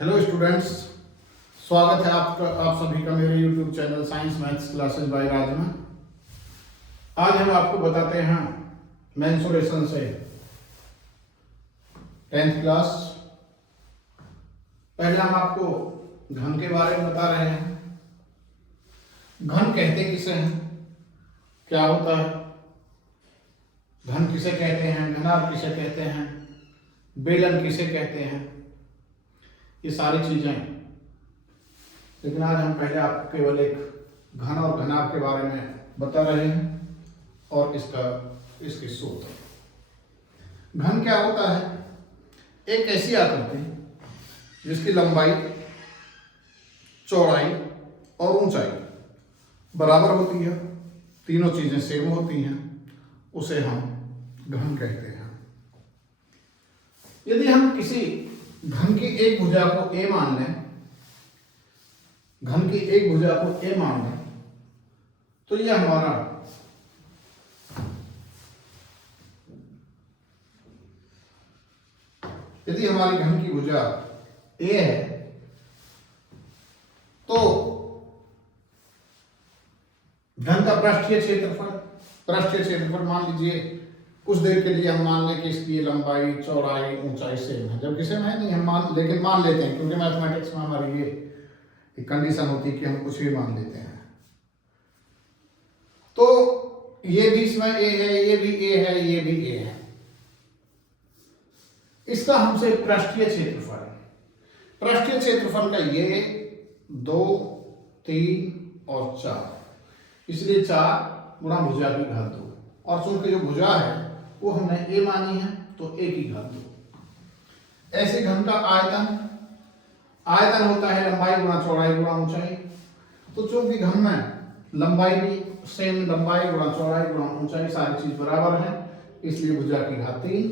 Hello students, स्वागत है आप सभी का मेरे YouTube channel science maths classes by Raj में। आज हम आपको बताते हैं मेंसुरेशन से 10th क्लास। पहले हम आपको घन के बारे में बता रहे हैं। घन कहते किसे हैं, क्या होता है, घन किसे कहते हैं, घनाभ किसे कहते हैं, बेलन किसे कहते हैं, ये सारी चीजें। लेकिन आज हम पहले आपको केवल एक घन और घनाभ के बारे में बता रहे हैं और इसकी सूत्र। घन क्या होता है? एक ऐसी आकृति जिसकी लंबाई, चौड़ाई और ऊंचाई बराबर होती है, तीनों चीजें सेम होती हैं, उसे हम घन कहते हैं। यदि हम किसी घन की एक भुजा को ए मान लें, घन की एक भुजा को ए मान लें, तो यह हमारा यदि हमारी घन की भुजा ए है तो घन का पृष्ठीय क्षेत्रफल मान लीजिए कुछ देर के लिए हम मान लें कि इसकी लंबाई, चौड़ाई, ऊंचाई सेम है। जबकि सेम है नहीं, हम लेकिन मान लेते हैं, क्योंकि मैथमेटिक्स में हमारी ये एक कंडीशन होती है कि हम कुछ भी मान लेते हैं। तो ये भी इसमें ए है, ये भी ए है, ये भी ए है। इसका हमसे पृष्ठीय क्षेत्रफल का ये 2, 3 और 4, इसलिए 4 गुणा भुजा की घात 2। और चूंकि जो भुजा है वो हमने ए मानी है तो ए की घात 2। ऐसे घन का आयतन होता है लंबाई गुणा चौड़ाई गुणा ऊंचाई। तो चूंकि घन में लंबाई भी सेम, लंबाई गुणा चौड़ाई गुणा ऊंचाई सारी चीज बराबर है, इसलिए भुजा की घात 3।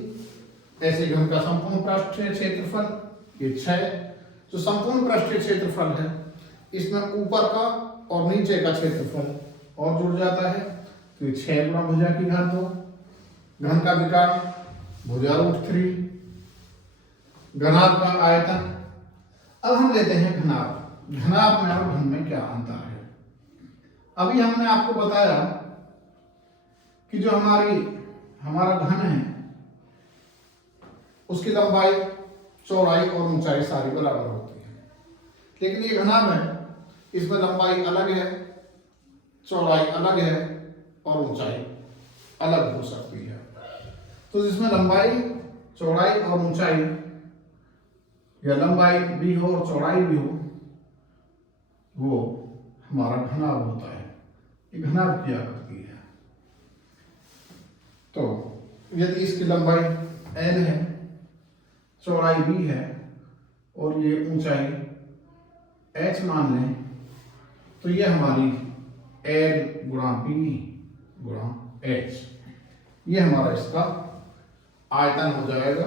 ऐसे घन का संपूर्ण पृष्ठीय क्षेत्रफल ये 6। जो संपूर्ण पृष्ठीय क्षेत्रफल है इसमें ऊपर का और नीचे का क्षेत्रफल और जुड़ जाता है, तो ये 6 गुणा भुजा की घात 2। घन का विकर्ण भुजा √3। घनाभ का आयतन। अब हम लेते हैं घनाभ में और घन में क्या अंतर है। अभी हमने आपको बताया कि जो हमारा घन है उसकी लंबाई, चौड़ाई और ऊंचाई सारी बराबर होती है। लेकिन ये घनाभ है, इसमें लंबाई अलग है, चौड़ाई अलग है और ऊंचाई अलग हो सकती है। तो जिसमें लंबाई, चौड़ाई और ऊंचाई, या लंबाई भी हो और चौड़ाई भी हो, वो हमारा घनाभ होता है। ये घनाभ की आकृति है। तो यदि इसकी लंबाई l है, चौड़ाई b है और ये ऊंचाई h मान लें, तो ये हमारी l गुणा b गुणा h, ये हमारा इसका आयतन हो जाएगा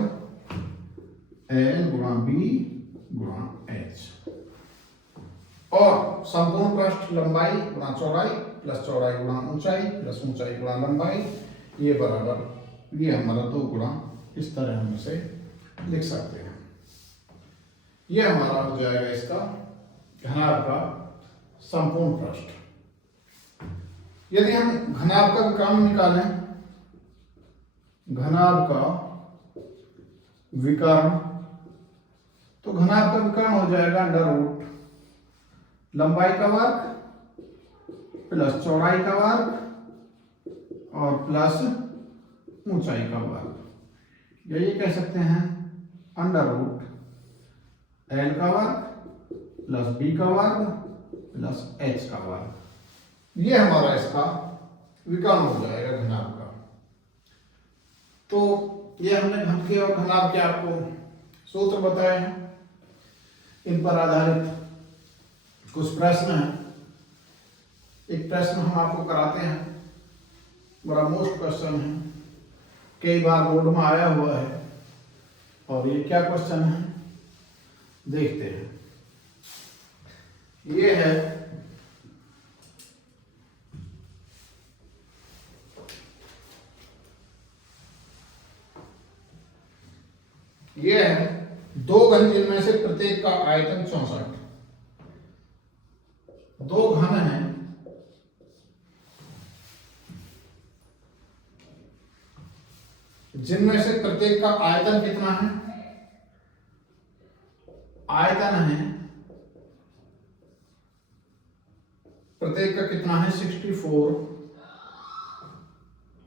l गुणा b गुणा h। और संपूर्ण पृष्ठ लंबाई गुणा चौड़ाई प्लस चौड़ाई गुणा ऊंचाई प्लस ऊंचाई गुणा लंबाई, ये बराबर, ये हमारा 2 गुणा, इस तरह हम इसे लिख सकते हैं। ये हमारा हो जाएगा इसका घनाभ का संपूर्ण पृष्ठ। यदि हम घनाभ का विकर्ण निकालें, घनाभ का विकर्ण, तो घनाभ का विकर्ण हो जाएगा √ लंबाई का वर्ग प्लस चौड़ाई का वर्ग और प्लस ऊंचाई का वर्ग, या ये कह सकते हैं √l का वर्ग प्लस b का वर्ग प्लस h का वर्ग। ये हमारा इसका विकर्ण हो जाएगा घनाभ का। तो ये हमने घन के और घनाभ के आपको सूत्र बताए हैं। इन पर आधारित कुछ प्रश्न हैं। एक प्रश्न हम आपको कराते हैं, बड़ा मोस्ट क्वेश्चन है, कई बार बोर्ड में आया हुआ है। और ये क्या क्वेश्चन है देखते हैं। ये है दो घन जिनमें से प्रत्येक का आयतन 64। दो घन हैं, जिनमें से प्रत्येक का आयतन कितना है? आयतन है प्रत्येक का कितना है? 64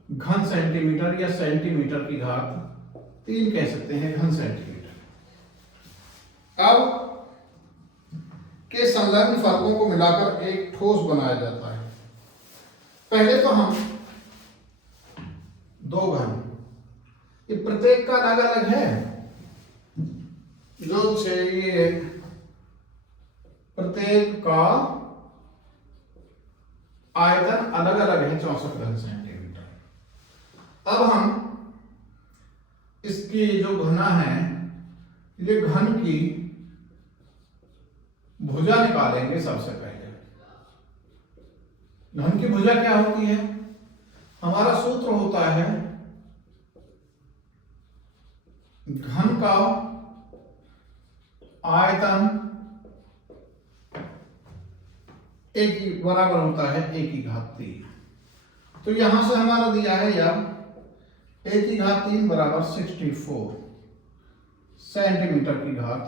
घन सेंटीमीटर, या सेंटीमीटर की घात 3 कह सकते हैं, घन सेंटीमीटर। अब के संलग्न फलकों को मिलाकर एक ठोस बनाया जाता है। पहले तो हम दो घन, ये प्रत्येक का अलग अलग है, जो चाहिए प्रत्येक का आयतन अलग अलग है 64 घन सेंटीमीटर। अब हम इसकी जो घना है, ये घन की भुजा निकालेंगे। सबसे पहले घन की भुजा क्या होती है? हमारा सूत्र होता है घन का आयतन a की बराबर होता है a की घात 3। तो यहां से हमारा दिया है यार a की घात 3 बराबर 64 सेंटीमीटर की घात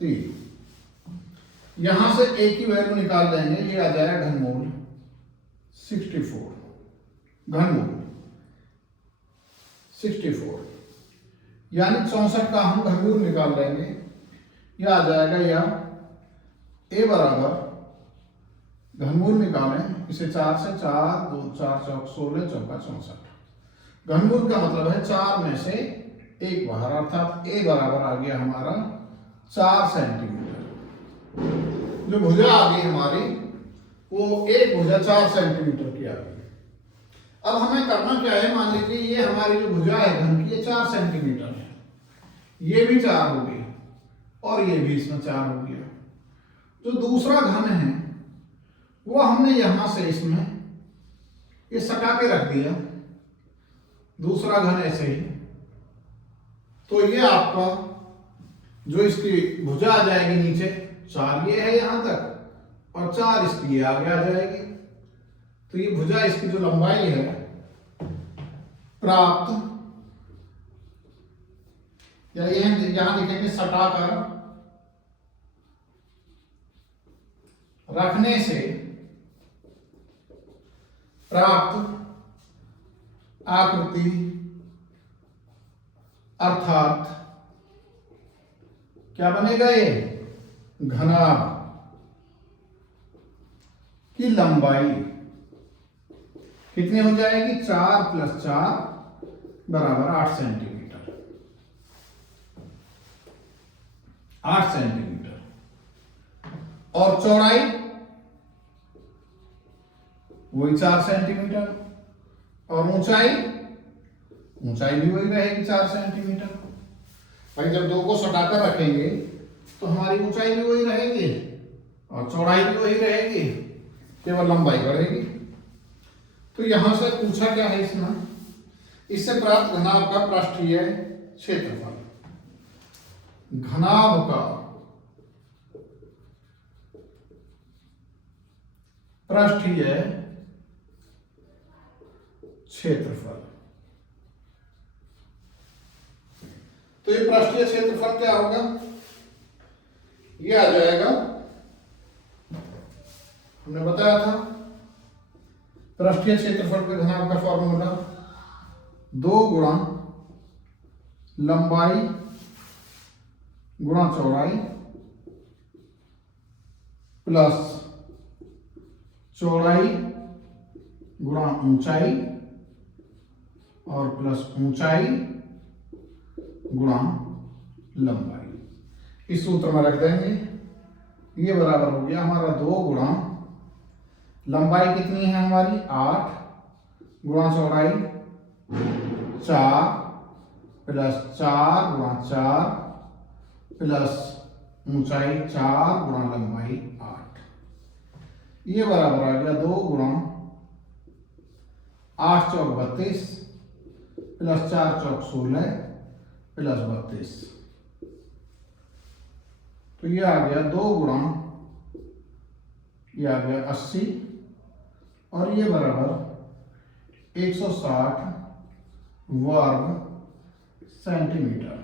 3। यहां से a की वैल्यू निकाल देंगे, ये आ जाएगा घनमूल 64, घनमूल 64, यानी 64 का हम घनमूल निकाल लेंगे। यह आ जाएगा या a बराबर घनमूल निकालें, इसे 4 से 4 2 4 चौक 16 चौका 64। घनमूल का मतलब है 4 में से 1 बाहर, अर्थात a बराबर आ गया हमारा 4 सेंटीमीटर। जो भुजा आ गई हमारी, वो एक भुजा 4 सेंटीमीटर की आ गई। अब हमें करना क्या है? मान लीजिए ये हमारी जो भुजा है घन की, ये 4 सेंटीमीटर है, ये भी 4 हो गई और ये भी इसमें 4 हो गया। जो दूसरा घन है वो हमने यहां से इसमें ये सटा के रख दिया, दूसरा घन ऐसे ही। तो ये आपका जो इसकी भुजा आ जाएगी नीचे, 4 ये है यहां तक और 4 इसकी ये आगे आ जाएगी। तो ये भुजा, इसकी जो लंबाई है प्राप्त, या यहां लिखेंगे सटाकर रखने से प्राप्त आकृति, अर्थात क्या बनेगा? ये घनाभ की लंबाई कितनी हो जाएगी? 4 + 4 बराबर 8 सेंटीमीटर। 8 सेंटीमीटर। और चौड़ाई वही 4 सेंटीमीटर, और ऊंचाई भी वही रहेगी 4 सेंटीमीटर। भाई जब दो को सटाकर रखेंगे तो हमारी ऊंचाई भी वही रहेगी और चौड़ाई भी वही रहेगी, केवल लंबाई बढ़ेगी। तो यहां से पूछा क्या है इसमें? इससे प्राप्त घनाभ का पृष्ठीय क्षेत्रफल। घनाभ का पृष्ठीय क्षेत्रफल। तो ये पृष्ठीय क्षेत्रफल क्या होगा? ये आ जाएगा, हमने बताया था पृष्ठीय क्षेत्रफल के घनाभ का फॉर्मूला 2 गुणा लंबाई गुणा चौड़ाई प्लस चौड़ाई गुणा ऊंचाई और प्लस ऊंचाई गुणा लंबाई। इस सूत्र में रख देंगे। ये बराबर हो गया हमारा 2 गुणा लंबाई कितनी है हमारी 8 गुणा चौड़ाई 4 प्लस 4 गुणा 4 प्लस ऊंचाई 4 गुणा लंबाई 8। ये बराबर आ गया 2 गुणा 8 चौक 32 प्लस 4 चौक 16 प्लस 32। तो ये आ गया 2 गुणा, ये आ गया 80 और ये बराबर 160 वर्ग सेंटीमीटर।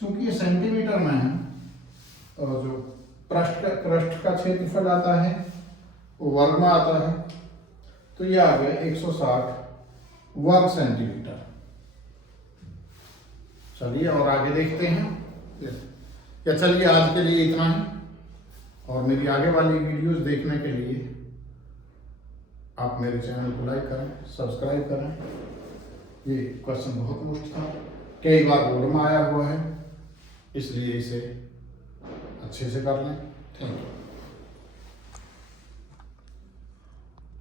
चूंकि ये सेंटीमीटर में है और जो पृष्ठ का क्षेत्रफल आता है वो वर्ग में आता है, तो ये आ गया 160 वर्ग सेंटीमीटर। चलिए और आगे देखते हैं। या चलिए आज के लिए इतना ही, और मेरी आगे वाली वीडियोस देखने के लिए आप मेरे चैनल को लाइक करें, सब्सक्राइब करें। ये क्वेश्चन बहुत मुश्किल था, कई बार बोर्ड में आया हुआ है, इसलिए इसे अच्छे से कर लें। Thank you.